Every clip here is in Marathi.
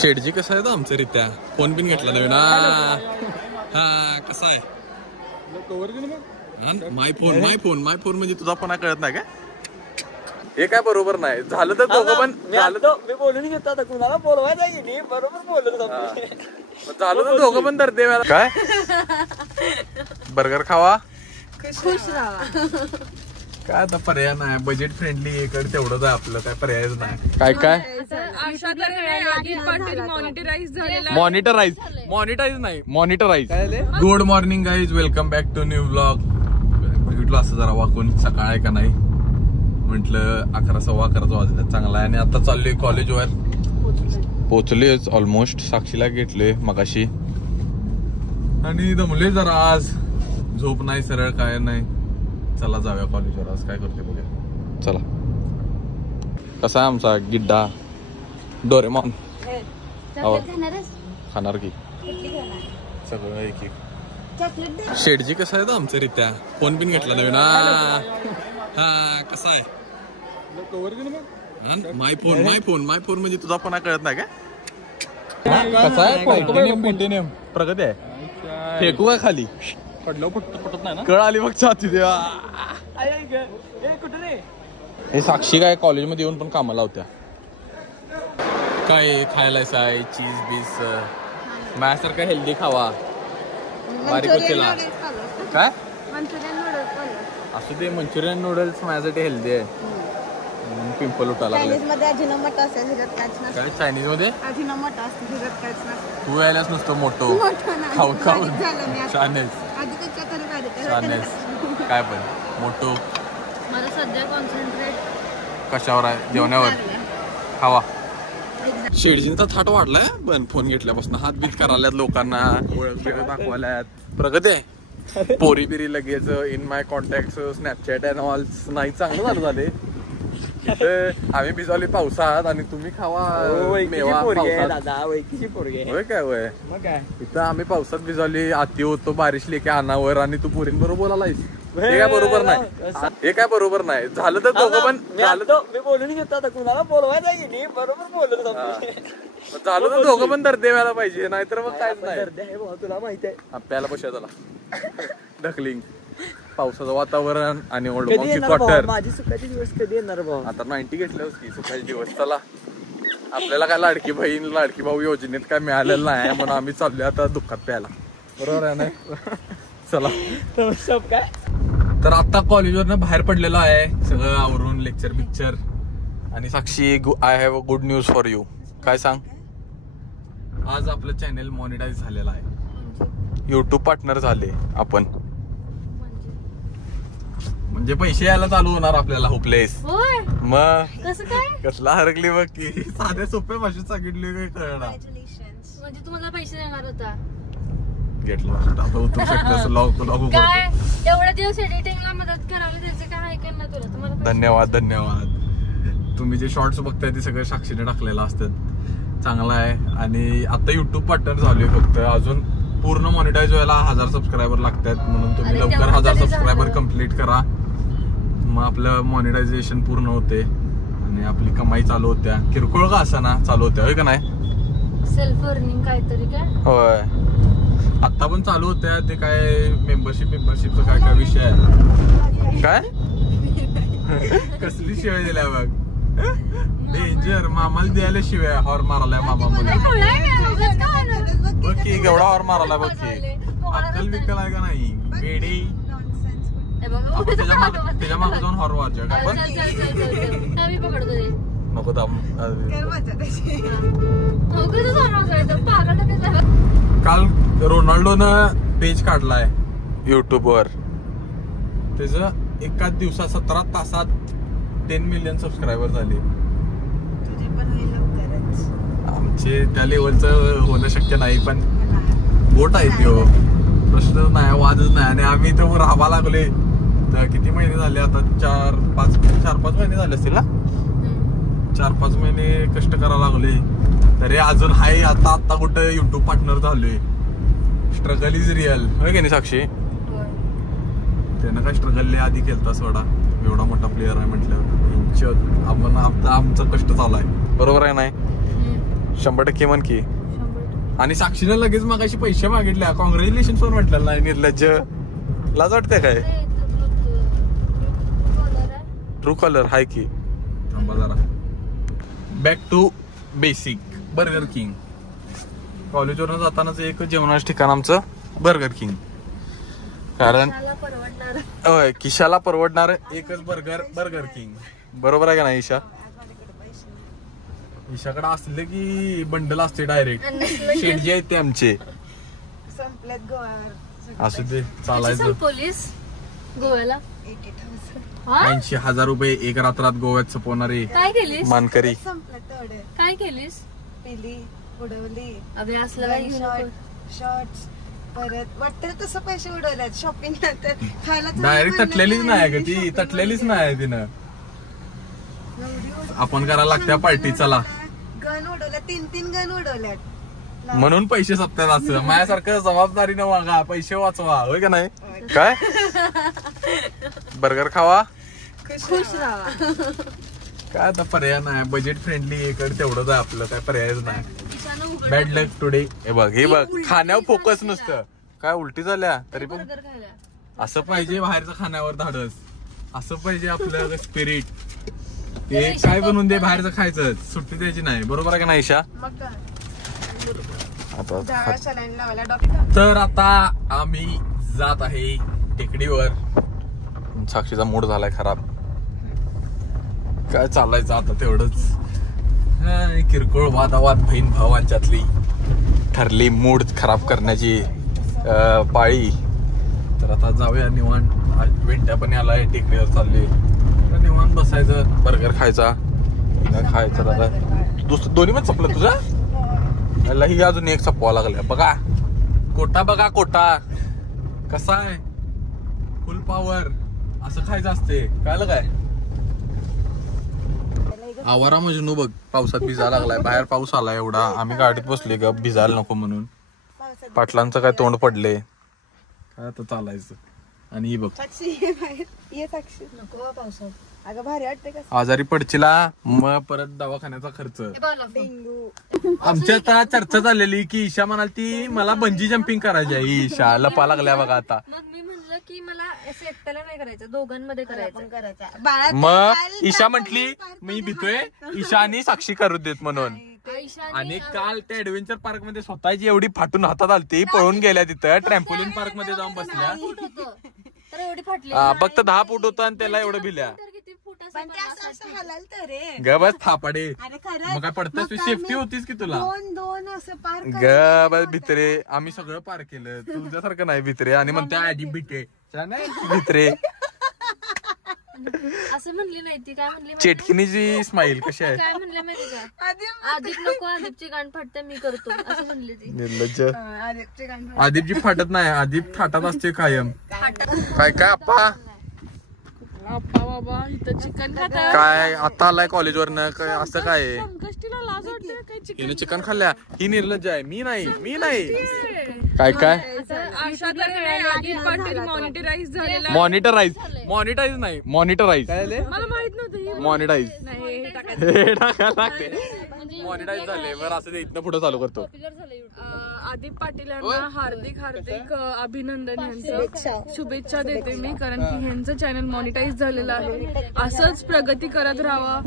शेडजी कसं आहे आमचं रित्या फोन बिन घेतला नवीन हा कसा आहे माय फोन म्हणजे तुझा पण कळत नाही का हे काय बरोबर नाही झालं तर दोघं पण झालं मी बोलून घेतो आता कुणाला बोलवायचं की नाही बरोबर बोललो झालं तर दोघं पण तर देवाला काय बर्गर खावा खुश राहा काय आता पर्याय नाही बजेट फ्रेंडली इकडे तेवढंच आहे आपलं काय पर्यायच नाही काय मॉनिटराईज नाही good morning guys welcome back to new vlog बघितलं असं जरा वाकून सकाळ आहे का नाही म्हटलं 11:15 वाजले चांगला आहे आणि आता चाललोय कॉलेजवर पोचलोयच ऑलमोस्ट साक्षीला घेतलोय मगाशी आणि दमलोय जरा आज झोप नाही सरळ काय नाही चला जाऊया कॉलेजवर आज काय करते बघूया चला कसा आहे आमचा गिड्डा डोरेमॉन खाणार की सगळं एक शेडजी कसं आहे आमचं रित्या फोन बिन घेतला नवीन हा कसा आहे माय फोन म्हणजे तुझा पण कळत नाही का कसा आहे प्रगती आहे फेकू का खाली पडलं पटत नाही ना कळ आली मग छाती देवा हे साक्षी काय कॉलेजमध्ये येऊन पण कामाला होत्या काय खायला आहे चीज बीज माझ्यासारखं हेल्दी खावा बारीक होतीला काय असू दे मंचुरियन नूडल्स माझ्यासाठी हेल्दी आहे पिंपल उठायला काय चायनीज मध्ये तू यायलाच नुसतं मोठं खाऊन छानच काय पण मोठं सध्या कॉन्सन्ट्रेट कशावर आहे जेवणावर खावा शेडजींचा थाट वाढलाय पण फोन घेतल्यापासून हात बीत करायल्यात लोकांना ओळख दाखवायल्यात प्रगती आहे पोरी बिरी लगेच in my contact Snapchat and all नाही चांगलं झालं झाले आम्ही भिजवली पावसात आणि तुम्ही खावा होय काय वय इथं आम्ही पावसात भिजवली आती होतो बारिश लेके अनावर आणि तू पोरींबरोबर बोलायलायस हे काय बरोबर नाही झालं तर दोघं पण मी बोलून घेतो आता कुणाला बोलवायचं की नाही बरोबर बोललो झालं तर दोघं पण दर्दे व्हायला पाहिजे नाहीतर मग कायच नाही तुला माहिती आहे आपल्याला कशा झाला ढकलिंग पावसाचं वातावरण आणि क्वार्टर माझी सुखाचे दिवस कधी येणार भाऊ आता 90 घेतल्यास की सुखाचे दिवस चला आपल्याला काय लाडकी बहीण लाडकी भाऊ योजनेत काय मिळालेलं नाही म्हणून आम्ही चाललोय आता दुःखात प्यायला बरोबर आहे ना चला काय तर आता कॉलेजवरनं बाहेर पडलेलो आहे सगळं आवरून लेक्चर पिक्चर आणि Sakshi I have a good news for you काय सांग आज आपलं चॅनेल मॉनिटाईज झालेलं आहे युट्यूब पार्टनर झाले आपण म्हणजे पैसे यायला चालू होणार आपल्याला होपलेस मग कसला हरकली बघ की साध्या सोप्या भाषेत सांगितले काय कळणार म्हणजे तुम्हाला पैसे देणार होता एवढ्या दिवस एडिटिंगला मदत करायला त्याचे काय ऐकणार तुला धन्यवाद तुम्ही जे शॉर्ट्स बघताय ते सगळं साक्षीने टाकलेलं असतात चांगला आहे आणि आता युट्यूब पार्टनर झालोय फक्त अजून पूर्ण मॉनिटाईज व्हायला 1000 सबस्क्रायबर लागतात म्हणून तुम्ही लवकर 1000 सबस्क्रायबर कम्प्लीट करा मग आपलं मॉनिटायझेशन पूर्ण होते आणि आपली कमाई चालू होत्या किरकोळ का असं ना चालू होत्या होय का नाही सेल्फ अर्निंग काहीतरी काय होय आता पण चालू होत्या ते काय मेंबरशिपचा काय विषय आहे काय कसली शिवाय दिल्या बघ डेंजर मामाला द्यायला शिवाय हॉर मारायला मामा बघ की केवढा हॉर मारायला बघ की अक्कल बिक्कल आहे का नाही बेडी त्याच्या मागे जाऊन हॉर वाजच्या काय पण नको काल रोनाल्डोनं पेज काढलाय युट्यूब वर त्याच एकाच दिवसात 17 तासात 10 मिलियन सबस्क्रायबर झाले आमचे त्या लेवलचं होणं शक्य नाही पण गोट आहे तो प्रश्नच नाही वादच नाही आणि आम्ही तो राहावा लागले तर किती महिने झाले आता 4-5 महिने झाले असतील ना 4-5 महिने कष्ट करायला लागले तरी अजून हाय आता कुठं युट्यूब पार्टनर झालोय स्ट्रगल इज रिअल होय की नाही साक्षी त्यानं काय स्ट्रगल आधी केलता सोडा एवढा मोठा प्लेअर आहे म्हटलं आपण आमचं कष्ट चालू आहे बरोबर आहे नाही 100% म्हण की. 100%. आणि साक्षीने लगेच मगाशी पैसे मागितले. कॉंग्रॅच्युलेशन पण म्हटलं नाही. निर्लज्ज लाज वाटते काय. ट्रू कॉलर हाय की. थांबा जरा. Back to basic. Burger King. कॉलेजवरून जातानाच एक जेवणाचं ठिकाण आमचं बर्गर किंग. कारण किशाला परवडणार एकच बर्गर किंग. बरोबर आहे का नाही ईशा. ईशाकडे असले की बंडल असते डायरेक्ट. शेडजी आहेत ते आमचे. असू दे चालायचं. पोलीस गोव्याला 80,000 रुपये एक रात्रात गोव्यात सपवणारे काय केलीस. मानकरी. काय केलीस. पिली उडवली अभि असलं काय घेऊ नको. शॉर्ट्स परत वाटतं तसं पैसे उडवल्यात शॉपिंग नंतर खायला डायरेक्ट तटलेलीच नाही ग ती. तटलेलीच नाही तिनं. आपण करायला लागत्या पार्टी. चला गन उडवल्या 3 गन उडवल्यात म्हणून पैसे सपत्यात. असं माझ्यासारखं जबाबदारीनं वागा. पैसे वाचवा होय का नाही. काय बर्गर खावा खुश राहा. काय आता पर्याय नाही. बजेट फ्रेंडली इकडे तेवढंच आहे आपलं. काय पर्यायच नाही. बॅड लक टुडे. हे बघ खाण्यावर फोकस नसतं. काय उलटी झाल्या तरी पण बर्गर खायला असं पाहिजे. बाहेरचं खाण्यावर धाडस. असं पाहिजे आपलं स्पिरिट. ते काय बनवून दे बाहेरचं खायचं. सुट्टी द्यायची नाही. बरोबर आहे का नाही ईशा. आता सलाईन लावायला डॉक्टर. तर आता आम्ही जात आहे टेकडीवर. साक्षीचा मूड झालाय खराब. काय चालायचं आता तेवढंच. किरकोळ वादावाद बहीण भावांच्यातली ठरली मूड खराब करण्याची पाळी. तर आता जाऊया निवांत. वेंट्या पण आलाय टेकडीवर चालले. निवांत बसायचं. बर्गर खायचा. खायचं दादा. दोन्ही पण संपलं तुझं. ही अजून एक संपवा लागल्या. बघा कोटा. बघा कोटा कसा आहे. फुल पॉवर. असं खायचं असते. कळलं काय. आवारा मजनू बघ पावसात भिजायला लागलाय. बाहेर पाऊस आलाय एवढा. आम्ही गाडीत बसले ग भिजायला नको म्हणून. पाटलांचं काय तोंड पडले. काय आता चालायचं. आणि ही बघ साक्षी ये साक्षी नको पावसात. अगं भारी वाटते का. आजारी पडचिला मग परत दवाखान्याचा खर्च. डेंगू आमच्या आता चर्चा झालेली की ईशा म्हणाल ती मला बंजी जम्पिंग करायची आहे. ईशा लपा लागल्या बघा आता. मग मी म्हणलं की मला असं एकट्याला नाही करायचं. दोघांमध्ये करायचं. करायचं बाळात. मग ईशा म्हटली मी भीतोय. ईशा आणि साक्षी करू देत म्हणून. आणि काल त्या ऍडव्हेंचर पार्क मध्ये स्वतःची एवढी फाटून हातात आलती. पळून गेल्या तिथं. ट्रॅम्पोलिन पार्क मध्ये जाऊन बसल्या. तर एवढी फाटली. फक्त 10 फूट होतं आणि त्याला एवढं भिल्या. किती फूट पण ते असं हलाल तर रे. ग बस थापाडे. अरे खरं मग काय पडतं सेफ्टी होतीच की तुला. दोन असं पार ग बस भित्रे. आम्ही सगळं पार केलं. तुझ्यासारखं नाही भित्रे. आणि म्हणते आधी भिटे भित्रे. असं म्हणली नाही ती. काय म्हणली चेटकिनीची स्माईल कशी आहे. काय म्हणले माहिती का. आदिप नको. आदिपची गाण फाटते मी करतो असं म्हणली ती. निर्लज्ज. आदिपची फाटत नाही. आदिप थाटात असते कायम. काय काय आप्पा बाबा इथं चिकन खाता. काय आता आलाय कॉलेजवरनं. काय असं काय संकष्टीला लाज वाटते काय चिकन. हिने चिकन खाल्ल्या. ही निर्लज्ज आहे. मी नाही. काय काय मॉनिटराईज नाही. मॉनिटराईज मला माहित नव्हतं. मॉनिटाईज नाही टाकायला लागते. मॉनिटाईज झाले. बरं असं इथनं पुढे चालू करतो. आदिप पाटील यांना हार्दिक अभिनंदन. यांचं शुभेच्छा देते मी. कारण की ह्यांचं चॅनल मॉनिटाईज झालेलं आहे. असंच प्रगती करत राहावा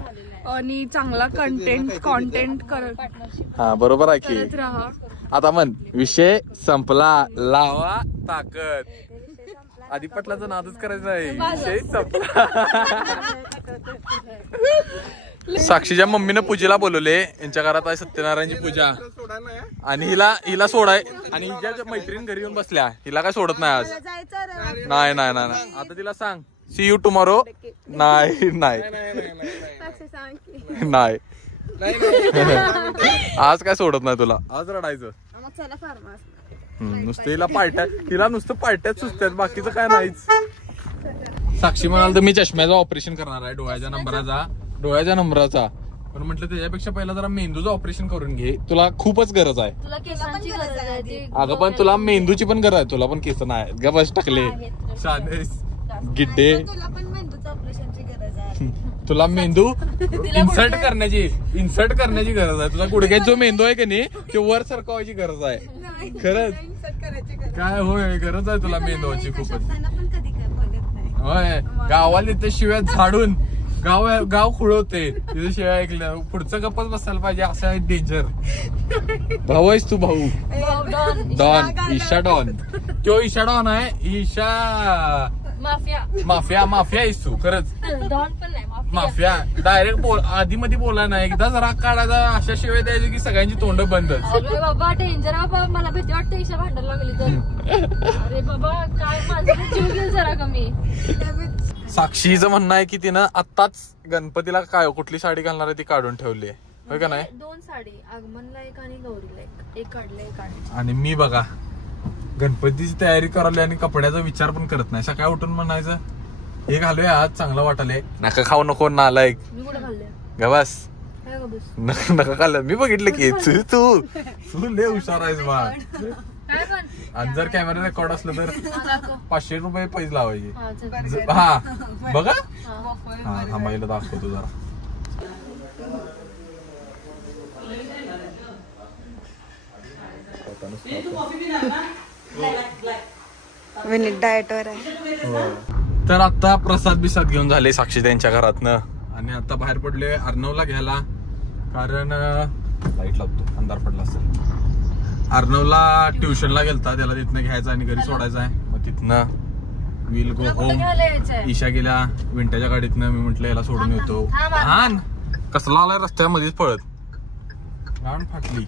आणि चांगला कॉन्टेंट करत हा बरोबर आहे की. राहा. आता म्हण विषय संपला. लावा ताकद. आधी पटलाचा नादच करायचा आहे. विषय संपला. साक्षीच्या मम्मीनं पूजेला बोलवले. यांच्या घरात आहे सत्यनारायणची पूजा. आणि हिला सोडाय. आणि हिच्या मैत्रीण घरी येऊन बसल्या. हिला काय सोडत नाही आज. नाही आता तिला सांग सी यू टुमॉरो. नाही आज काय सोडत नाही तुला. आज रडायचं. नुसतं तिला नुसतं पार्ट्यात सुचतात. बाकीचं काय नाहीच. साक्षी म्हणाल तर मी चष्म्याचं ऑपरेशन करणार आहे. डोळ्याच्या नंबराचा. पण म्हटलं त्याच्यापेक्षा पहिला जरा मेंदूचं ऑपरेशन करून घे. तुला खूपच गरज आहे. तुला केसांची गरज आहे ती. अगं पण तुला मेंदूची पण गरज आहे. तुला पण केस नाही ग बस टाकले. गिड्डे. तुला पण मेंदूचं ऑपरेशनची गरज आहे. तुला मेंदू इन्सर्ट करण्याची गरज आहे. तुझा गुडघ्यात जो मेंदू आहे की नाही ते वर सरकवायची गरज आहे. खरंच काय होय, गरज आहे तुला मेंदूची खूपच. पण कधी काय बोलत नाही. होय, गावाला तिथे शिव्या झाडून गाव खुळवते तिथे शिव्या ऐकल्या. पुढचं गप्पच बसायला पाहिजे असं आहे डेंजर. भाऊ आहेस तू, भाऊ डॉन, ईशा डॉन. किंवा ईशा डॉन आहे, ईशा माफिया आहेस तू. खरंच डॉन पण नाही माफिया. डायरेक्ट आधी मध्ये बोला ना, एकदा जरा काढायचा, अशा शिवाय द्यायची की सगळ्यांची तोंड बंदच. अरे बाबा डेंजर बाबा, मला भीती वाटते ईशा भांडायला लागली तर. अरे बाबा काय माझा जीव घेईल जरा कमी. साक्षीचं म्हणणं आहे की तिनं आत्ताच गणपतीला काय कुठली साडी घालणार आहे ती काढून ठेवली आहे, होय का नाही? 2 साडी, आगमनला एक आणि गौरीला एक काढले, एक काढले. आणि मी बघा गणपतीची तयारी करायला आणि कपड्याचा विचार पण करत नाही. सकाळी उठून म्हणायचं हे घालूया आज, चांगलं वाटलंय. नका खाऊ नको नालायक. मी कुठे खाल्ले गबास काय ग बस. नका खाल्लं. मी बघितलं की तू लय हुशार आहेस बा. काय पण आणि जर कॅमेरा रेकॉर्ड असलं तर 500 रुपये पैसे लावायचे. हा चल. हा बघा, हा थांबायला दाखवतो जरा. विनीत डाएटवर आहे. तर आता प्रसाद बिसाद घेऊन झाले साक्षी त्यांच्या घरातनं आणि आता बाहेर पडले अर्णवला घ्यायला. कारण लाईट लागतो, अंधार पडला असेल. अर्णवला ट्युशनला गेलता, त्याला तिथनं घ्यायचं आणि घरी सोडायचं आहे. मग तिथनं विल गो होम. ईशा गेल्या विंट्याच्या गाडीतनं. मी म्हंटल याला सोडून येतो. कसला आलाय रस्त्यामध्येच पळत, गाण फाटली.